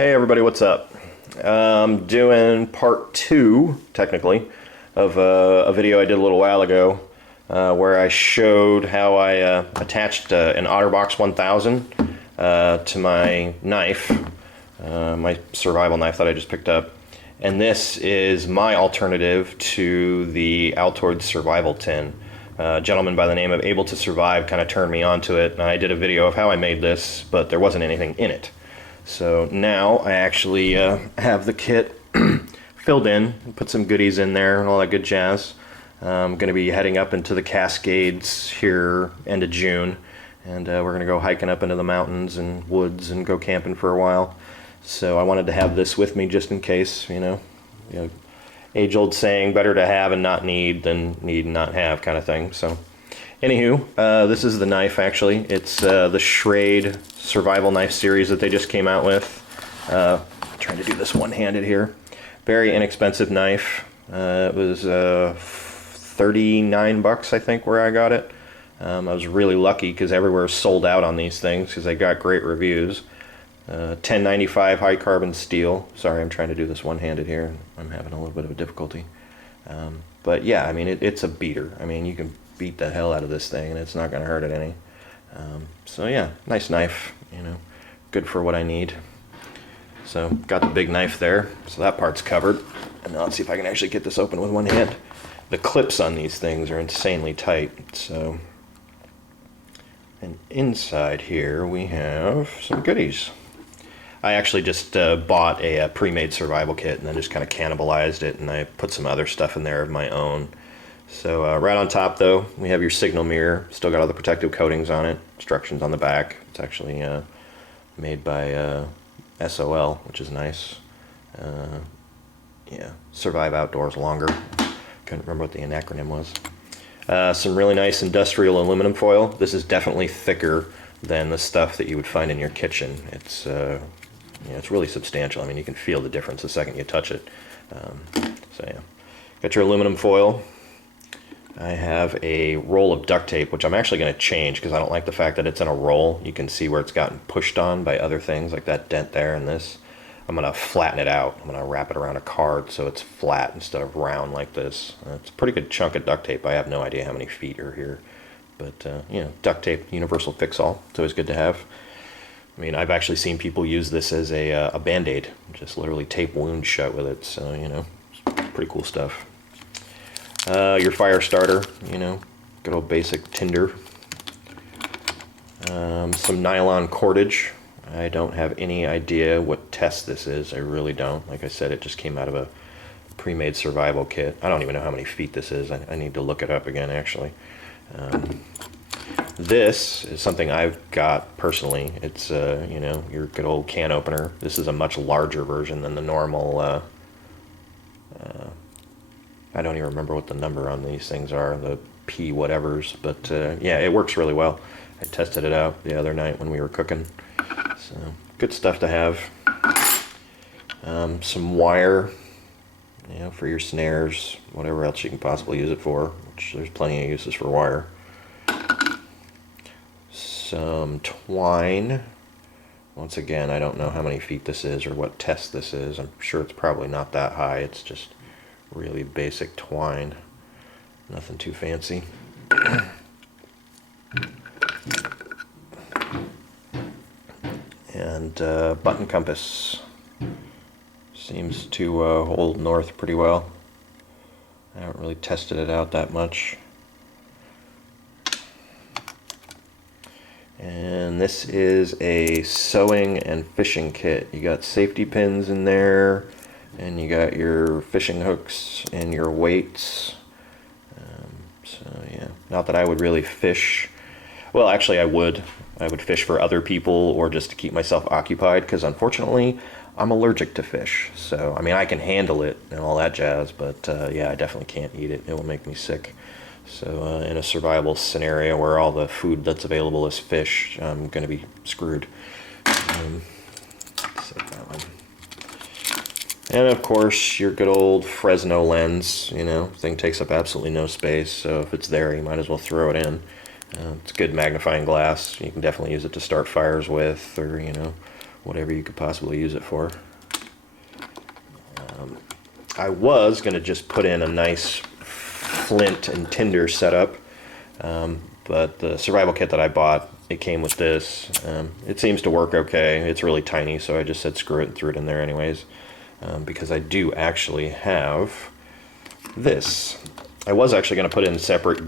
Hey everybody, what's up? I'm doing part two, technically, of a video I did a little while ago where I showed how I attached an Otterbox 1000 to my knife, my survival knife that I just picked up. And this is my alternative to the Otterbox Survival Tin. A gentleman by the name of Able to Survive kind of turned me onto it, and I did a video of how I made this, but there wasn't anything in it. So now I actually have the kit filled in, put some goodies in there and all that good jazz. I'm going to be heading up into the Cascades here end of June, and we're going to go hiking up into the mountains and woods and go camping for a while. So I wanted to have this with me just in case, you know, age-old saying, better to have and not need than need and not have kind of thing. So anywho, this is the knife actually. It's the Schrade survival knife series that they just came out with. Trying to do this one-handed here. Very inexpensive knife. It was 39 bucks I think where I got it. I was really lucky because everywhere is sold out on these things because they got great reviews. 1095 high carbon steel. Sorry, I'm trying to do this one-handed here. I'm having a little bit of a difficulty. But yeah, I mean, it's a beater. I mean, you can beat the hell out of this thing and it's not going to hurt it any. So yeah, nice knife, you know, good for what I need. So got the big knife there, so that part's covered. And now let's see if I can actually get this open with one hand. The clips on these things are insanely tight. So, and inside here we have some goodies. I actually just bought a pre-made survival kit and then just kind of cannibalized it, and I put some other stuff in there of my own. So right on top though, we have your signal mirror. Still got all the protective coatings on it, instructions on the back. It's actually made by SOL, which is nice. Yeah, survive outdoors longer. Couldn't remember what the acronym was. Some really nice industrial aluminum foil. This is definitely thicker than the stuff that you would find in your kitchen. It's it's really substantial. I mean, you can feel the difference the second you touch it. So yeah, got your aluminum foil. I have a roll of duct tape, which I'm actually going to change because I don't like the fact that it's in a roll. You can see where it's gotten pushed on by other things, like that dent there and this. I'm going to flatten it out. I'm going to wrap it around a card so it's flat instead of round like this. It's a pretty good chunk of duct tape. I have no idea how many feet are here. But, you know, duct tape, universal fix-all. It's always good to have. I mean, I've actually seen people use this as a Band-Aid. Just literally tape wounds shut with it. So, you know, it's pretty cool stuff. Your fire starter, you know, good old basic tinder. Some nylon cordage. I don't have any idea what test this is. I really don't. Like I said, it just came out of a pre-made survival kit. I don't even know how many feet this is. I need to look it up again, actually. This is something I've got personally. It's, you know, your good old can opener. This is a much larger version than the normal, I don't even remember what the number on these things are, the P whatevers, but yeah, it works really well. I tested it out the other night when we were cooking. So, good stuff to have. Some wire, you know, for your snares, whatever else you can possibly use it for, which there's plenty of uses for wire. Some twine. Once again, I don't know how many feet this is or what test this is. I'm sure it's probably not that high. It's just really basic twine. Nothing too fancy. And button compass. Seems to hold north pretty well. I haven't really tested it out that much. And this is a sewing and fishing kit. You got safety pins in there, and you got your fishing hooks and your weights. So yeah, not that I would really fish. Well, actually I would. I would fish for other people or just to keep myself occupied, because unfortunately I'm allergic to fish. So, I mean, I can handle it and all that jazz, but yeah, I definitely can't eat it. It will make me sick. So in a survival scenario where all the food that's available is fish, I'm going to be screwed. Set that one. And of course, your good old Fresno lens, you know, thing takes up absolutely no space, so if it's there, you might as well throw it in. It's a good magnifying glass. You can definitely use it to start fires with, or, you know, whatever you could possibly use it for. I was going to just put in a nice flint and tinder setup, but the survival kit that I bought, it came with this. It seems to work okay. It's really tiny, so I just said screw it and threw it in there anyways, because I do actually have this. I was actually going to put in separate,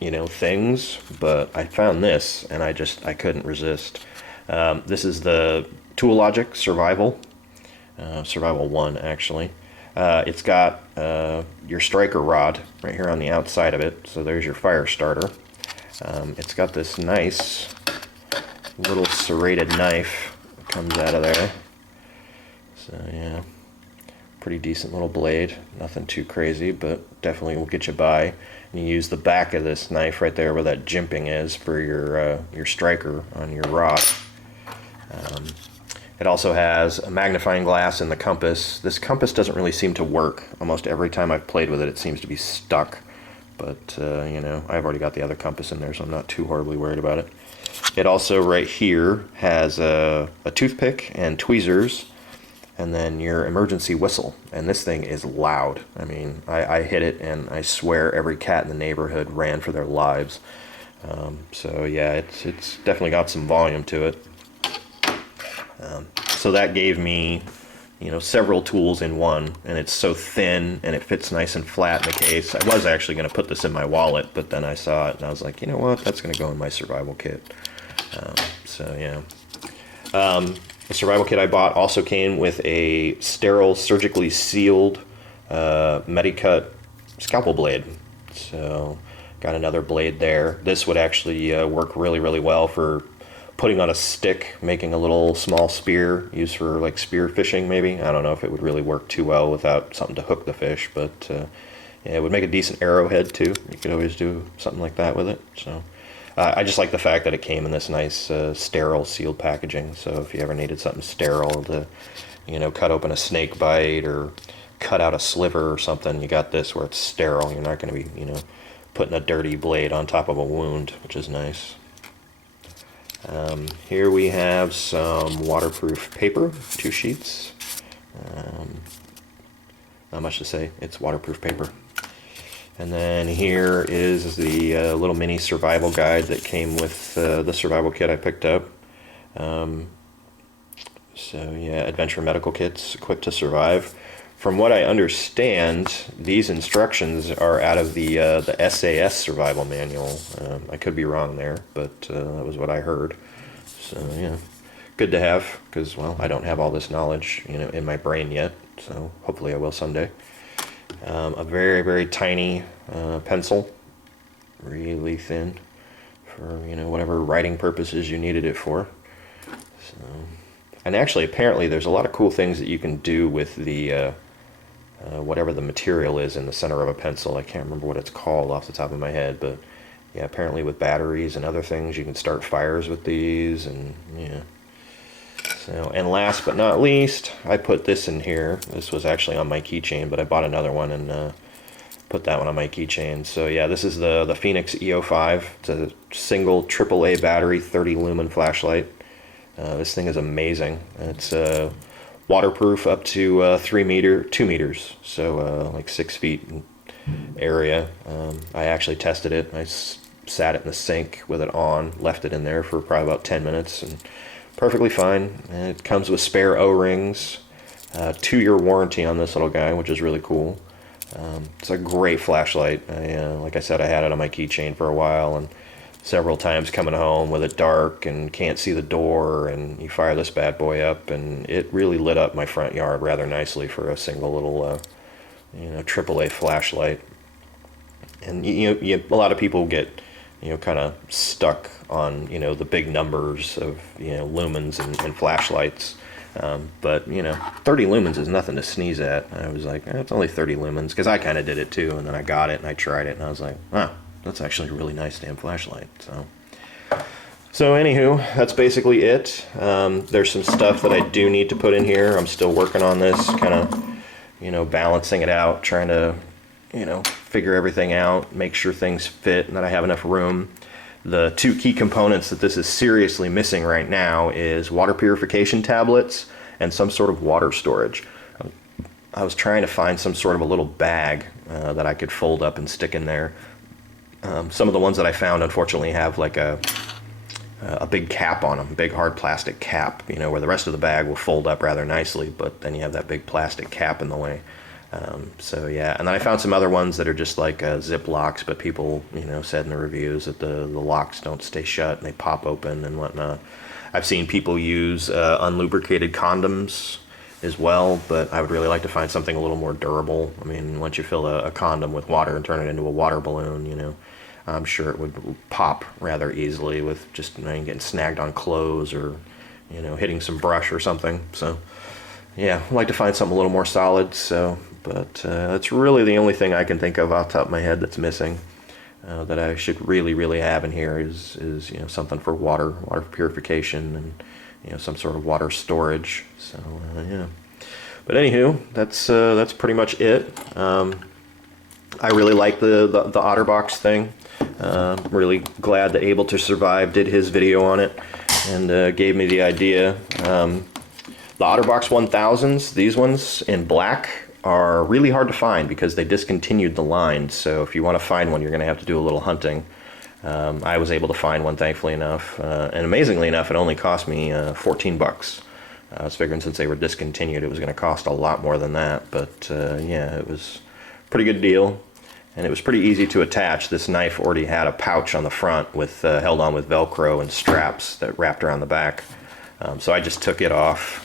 things, but I found this and I couldn't resist. This is the Tool Logic Survival 1 actually. It's got your striker rod right here on the outside of it, so there's your fire starter. It's got this nice little serrated knife that comes out of there. So yeah, pretty decent little blade. Nothing too crazy, but definitely will get you by. And you use the back of this knife right there where that jimping is for your striker on your rod. It also has a magnifying glass and the compass. This compass doesn't really seem to work. Almost every time I've played with it, it seems to be stuck. But, I've already got the other compass in there, so I'm not too horribly worried about it. It also, right here, has a toothpick and tweezers, and then your emergency whistle. And this thing is loud. I mean, I hit it, and I swear every cat in the neighborhood ran for their lives. So, yeah, it's definitely got some volume to it. So that gave me, several tools in one, and it's so thin and it fits nice and flat in the case. I was actually going to put this in my wallet, but then I saw it and I was like, you know what, that's going to go in my survival kit. So yeah. The survival kit I bought also came with a sterile, surgically sealed Medicut scalpel blade. So got another blade there. This would actually work really, really well for putting on a stick, making a little small spear used for like spear fishing maybe. I don't know if it would really work too well without something to hook the fish, but yeah, it would make a decent arrowhead too. You could always do something like that with it. So I just like the fact that it came in this nice sterile sealed packaging. So if you ever needed something sterile to, cut open a snake bite or cut out a sliver or something, you got this where it's sterile. You're not going to be, putting a dirty blade on top of a wound, which is nice. Here we have some waterproof paper, 2 sheets. Not much to say, it's waterproof paper. And then here is the little mini survival guide that came with the survival kit I picked up. So yeah, adventure medical kits equipped to survive. From what I understand, these instructions are out of the SAS survival manual. I could be wrong there, but that was what I heard. So yeah, good to have, because, well, I don't have all this knowledge, in my brain yet, so hopefully I will someday. A very, very tiny pencil, really thin, for, whatever writing purposes you needed it for. So, and actually, apparently, there's a lot of cool things that you can do with the whatever the material is in the center of a pencil. I can't remember what it's called off the top of my head, but yeah, apparently with batteries and other things you can start fires with these, and yeah. So, and last but not least, I put this in here. This was actually on my keychain, but I bought another one and put that one on my keychain. So yeah, this is the Phoenix EO5. It's a single AAA battery 30 lumen flashlight. This thing is amazing. It's waterproof up to 2 meters, so like 6 feet area. I actually tested it. I sat it in the sink with it on, left it in there for probably about 10 minutes, and perfectly fine. And it comes with spare O-rings, 2-year warranty on this little guy, which is really cool. It's a great flashlight. Like I said, I had it on my keychain for a while, and several times coming home with it dark and can't see the door, and you fire this bad boy up, and it really lit up my front yard rather nicely for a single little AAA flashlight. And a lot of people get kind of stuck on the big numbers of lumens and flashlights, but 30 lumens is nothing to sneeze at. I was like, it's only 30 lumens, because I kind of did it too, and then I got it and I tried it and I was like, wow, that's actually a really nice damn flashlight. So anywho, that's basically it. There's some stuff that I do need to put in here. I'm still working on this, kind of balancing it out, trying to figure everything out, make sure things fit and that I have enough room. the two key components that this is seriously missing right now is water purification tablets and some sort of water storage. I was trying to find some sort of a little bag that I could fold up and stick in there. Some of the ones that I found unfortunately have like a big cap on them, big hard plastic cap, you know, where the rest of the bag will fold up rather nicely, but then you have that big plastic cap in the way. So yeah, and then I found some other ones that are just like zip locks, but people, you know, said in the reviews that the locks don't stay shut and they pop open and whatnot. I've seen people use unlubricated condoms as well, but I would really like to find something a little more durable. I mean, once you fill a condom with water and turn it into a water balloon, you know, I'm sure it would pop rather easily with just, you know, getting snagged on clothes or, you know, hitting some brush or something. So yeah, I'd like to find something a little more solid. So, but that's really the only thing I can think of off the top of my head that's missing. That I should really have in here is you know, something for water purification and, you know, some sort of water storage. So yeah, but anywho, that's pretty much it. I really like the Otterbox thing. Really glad that Able to Survive did his video on it and gave me the idea. The Otterbox 1000s, these ones in black, are really hard to find because they discontinued the line. So if you want to find one, you're going to have to do a little hunting. I was able to find one, thankfully enough, and amazingly enough, it only cost me 14 bucks. I was figuring since they were discontinued, it was going to cost a lot more than that. But yeah, it was a pretty good deal, and it was pretty easy to attach. This knife already had a pouch on the front with held on with Velcro and straps that wrapped around the back. So I just took it off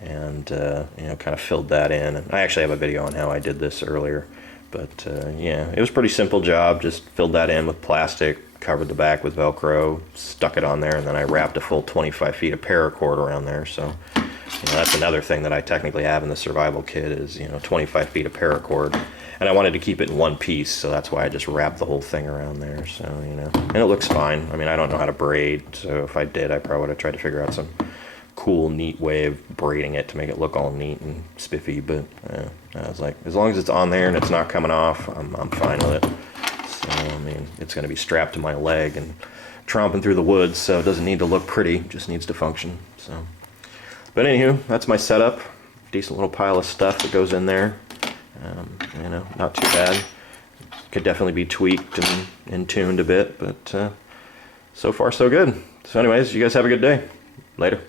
and you know, kind of filled that in. And I actually have a video on how I did this earlier. But yeah, it was a pretty simple job. Just filled that in with plastic, covered the back with Velcro, stuck it on there, and then I wrapped a full 25 feet of paracord around there. So you know, that's another thing that I technically have in the survival kit is, you know, 25 feet of paracord. And I wanted to keep it in one piece, so that's why I just wrapped the whole thing around there. So, you know, and it looks fine. I mean, I don't know how to braid, so if I did, I probably would have tried to figure out some cool, neat way of braiding it to make it look all neat and spiffy, but I was like, as long as it's on there and it's not coming off, I'm fine with it. So, I mean, it's going to be strapped to my leg and tromping through the woods, so it doesn't need to look pretty, just needs to function. So, but anywho, that's my setup. Decent little pile of stuff that goes in there. You know, not too bad. Could definitely be tweaked and tuned a bit, but so far so good. So anyways, you guys have a good day. Later.